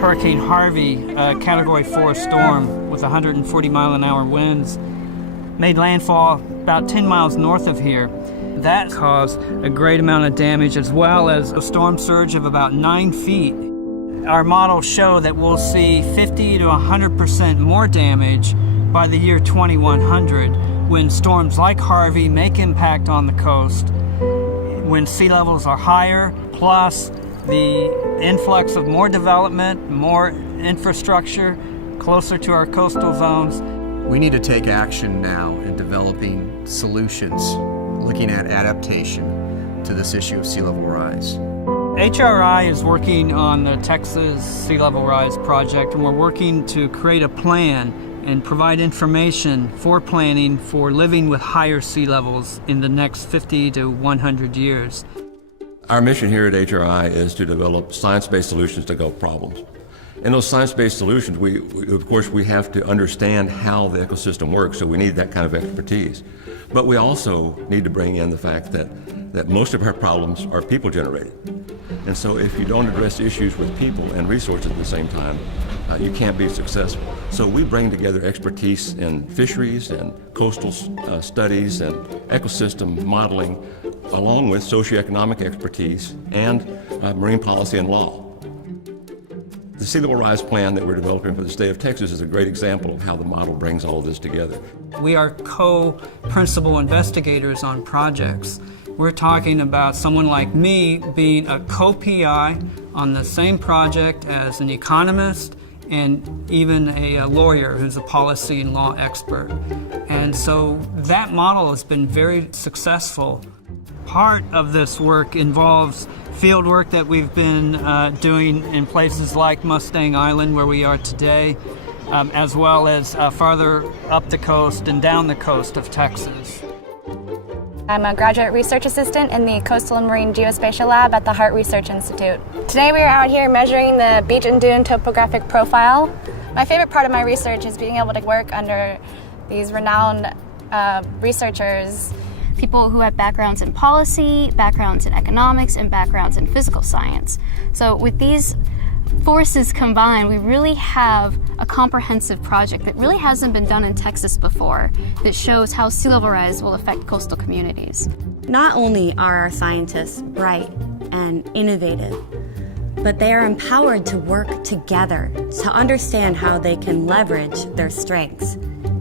Hurricane Harvey, a Category 4 storm with 140-mile-an-hour winds, made landfall about 10 miles north of here. That caused a great amount of damage, as well as a storm surge of about 9 feet. Our models show that we'll see 50 to 100% more damage by the year 2100 when storms like Harvey make impact on the coast, when sea levels are higher, plus the influx of more development, more infrastructure closer to our coastal zones. We need to take action now in developing solutions, looking at adaptation to this issue of sea level rise. HRI is working on the Texas Sea Level Rise project, and we're working to create a plan and provide information for planning for living with higher sea levels in the next 50 to 100 years. Our mission here at HRI is to develop science-based solutions to Gulf problems. In those science-based solutions, of course, we have to understand how the ecosystem works, so we need that kind of expertise. But we also need to bring in the fact that most of our problems are people-generated. And so if you don't address issues with people and resources at the same time, you can't be successful. So we bring together expertise in fisheries and coastal studies and ecosystem modeling, along with socioeconomic expertise and marine policy and law. The Sea Level Rise Plan that we're developing for the state of Texas is a great example of how the model brings all of this together. We are co-principal investigators on projects. We're talking about someone like me being a co-PI on the same project as an economist and even a lawyer who's a policy and law expert. And so that model has been very successful. Part of this work involves field work that we've been doing in places like Mustang Island, where we are today, as well as farther up the coast and down the coast of Texas. I'm a graduate research assistant in the Coastal and Marine Geospatial Lab at the Harte Research Institute. Today we are out here measuring the beach and dune topographic profile. My favorite part of my research is being able to work under these renowned researchers, people who have backgrounds in policy, backgrounds in economics, and backgrounds in physical science. So with these forces combined, we really have a comprehensive project that really hasn't been done in Texas before that shows how sea level rise will affect coastal communities. Not only are our scientists bright and innovative, but they are empowered to work together to understand how they can leverage their strengths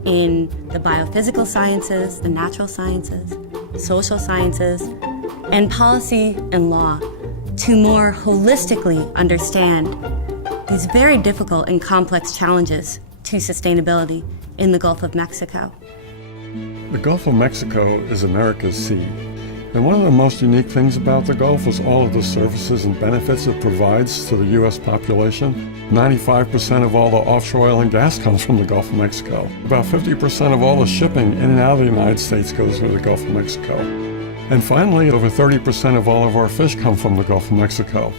in the biophysical sciences, the natural sciences, social sciences, and policy and law to more holistically understand these very difficult and complex challenges to sustainability in the Gulf of Mexico. The Gulf of Mexico is America's sea. And one of the most unique things about the Gulf is all of the services and benefits it provides to the U.S. population. 95% of all the offshore oil and gas comes from the Gulf of Mexico. About 50% of all the shipping in and out of the United States goes through the Gulf of Mexico. And finally, over 30% of all of our fish come from the Gulf of Mexico.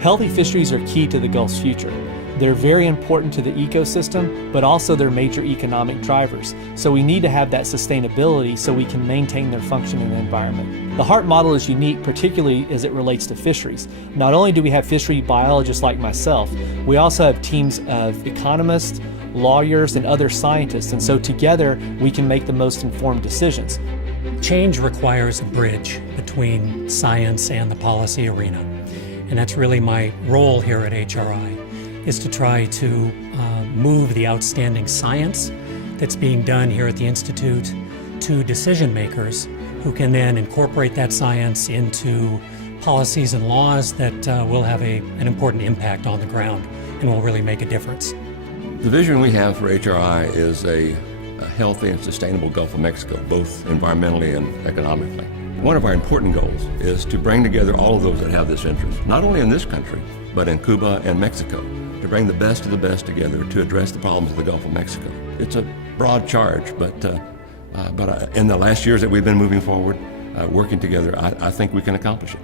Healthy fisheries are key to the Gulf's future. They're very important to the ecosystem, but also they're major economic drivers. So we need to have that sustainability so we can maintain their function in the environment. The Harte model is unique, particularly as it relates to fisheries. Not only do we have fishery biologists like myself, we also have teams of economists, lawyers, and other scientists. And so together we can make the most informed decisions. Change requires a bridge between science and the policy arena. And that's really my role here at HRI, is to try to move the outstanding science that's being done here at the Institute to decision makers who can then incorporate that science into policies and laws that will have an important impact on the ground and will really make a difference. The vision we have for HRI is a healthy and sustainable Gulf of Mexico, both environmentally and economically. One of our important goals is to bring together all of those that have this interest, not only in this country, but in Cuba and Mexico, to bring the best of the best together to address the problems of the Gulf of Mexico. It's a broad charge, but in the last years that we've been moving forward, working together, I think we can accomplish it.